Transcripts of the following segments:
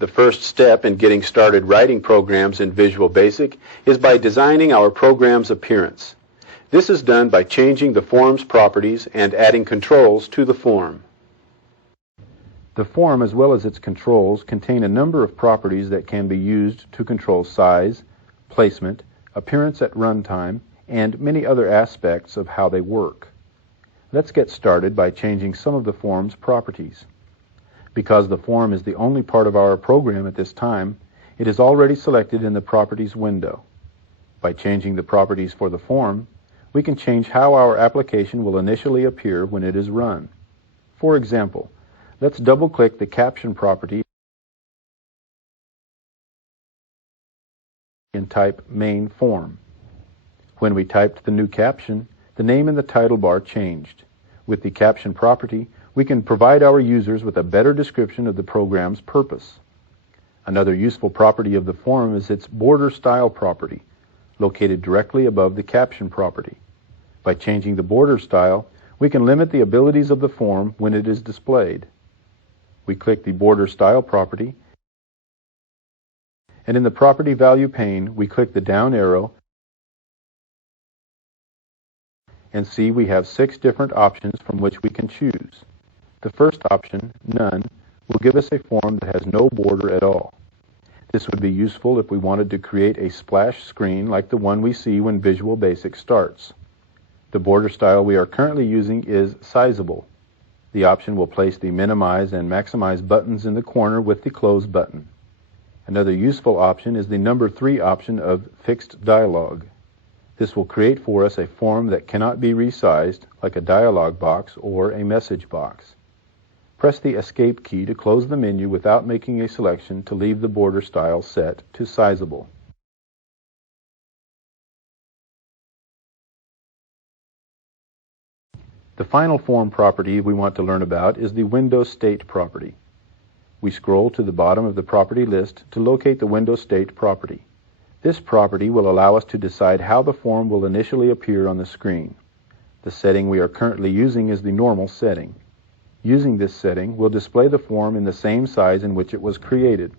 The first step in getting started writing programs in Visual Basic is by designing our program's appearance. This is done by changing the form's properties and adding controls to the form. The form, as well as its controls, contain a number of properties that can be used to control size, placement, appearance at runtime, and many other aspects of how they work. Let's get started by changing some of the form's properties. Because the form is the only part of our program at this time, it is already selected in the Properties window. By changing the properties for the form, we can change how our application will initially appear when it is run. For example, let's double-click the Caption property and type Main Form. When we typed the new caption, the name in the title bar changed. With the Caption property, we can provide our users with a better description of the program's purpose. Another useful property of the form is its border style property, located directly above the Caption property. By changing the border style, we can limit the abilities of the form when it is displayed. We click the Border Style property, and in the Property Value pane, we click the down arrow and see we have 6 different options from which we can choose. The first option, None, will give us a form that has no border at all. This would be useful if we wanted to create a splash screen like the one we see when Visual Basic starts. The border style we are currently using is Sizable. The option will place the Minimize and Maximize buttons in the corner with the Close button. Another useful option is the number 3 option of Fixed Dialog. This will create for us a form that cannot be resized, like a dialog box or a message box. Press the Escape key to close the menu without making a selection to leave the border style set to Sizable. The final form property we want to learn about is the Window State property. We scroll to the bottom of the property list to locate the Window State property. This property will allow us to decide how the form will initially appear on the screen. The setting we are currently using is the normal setting. Using this setting, we'll display the form in the same size in which it was created.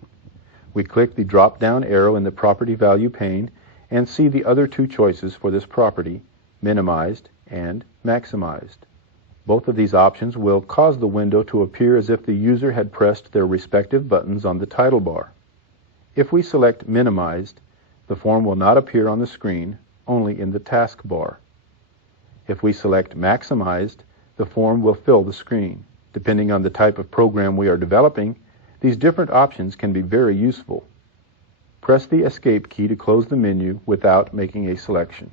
We click the drop-down arrow in the Property Value pane and see the other 2 choices for this property, Minimized and Maximized. Both of these options will cause the window to appear as if the user had pressed their respective buttons on the title bar. If we select Minimized, the form will not appear on the screen, only in the taskbar. If we select Maximized, the form will fill the screen. Depending on the type of program we are developing, these different options can be very useful. Press the Escape key to close the menu without making a selection.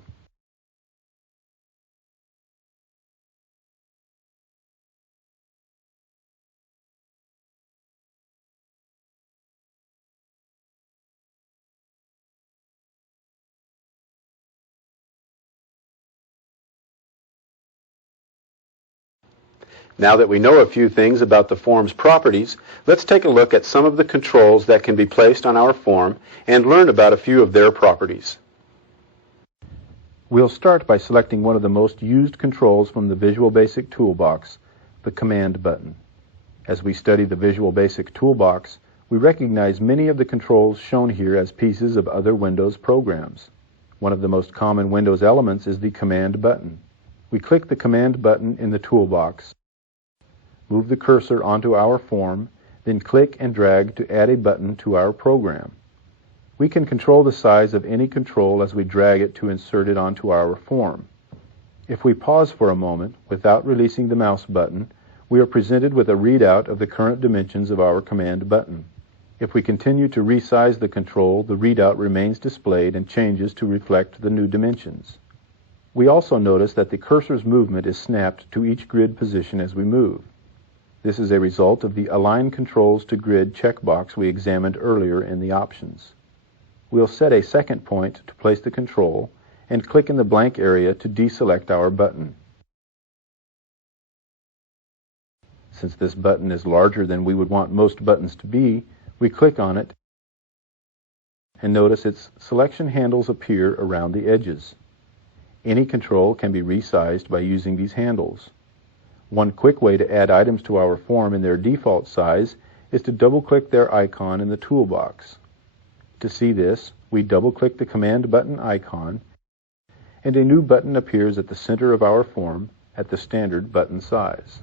Now that we know a few things about the form's properties, let's take a look at some of the controls that can be placed on our form and learn about a few of their properties. We'll start by selecting one of the most used controls from the Visual Basic toolbox, the Command button. As we study the Visual Basic toolbox, we recognize many of the controls shown here as pieces of other Windows programs. One of the most common Windows elements is the Command button. We click the Command button in the toolbox, move the cursor onto our form, then click and drag to add a button to our program. We can control the size of any control as we drag it to insert it onto our form. If we pause for a moment without releasing the mouse button, we are presented with a readout of the current dimensions of our Command button. If we continue to resize the control, the readout remains displayed and changes to reflect the new dimensions. We also notice that the cursor's movement is snapped to each grid position as we move. This is a result of the Align Controls to Grid checkbox we examined earlier in the options. We'll set a second point to place the control and click in the blank area to deselect our button. Since this button is larger than we would want most buttons to be, we click on it and notice its selection handles appear around the edges. Any control can be resized by using these handles. One quick way to add items to our form in their default size is to double-click their icon in the toolbox. To see this, we double-click the Command button icon, and a new button appears at the center of our form at the standard button size.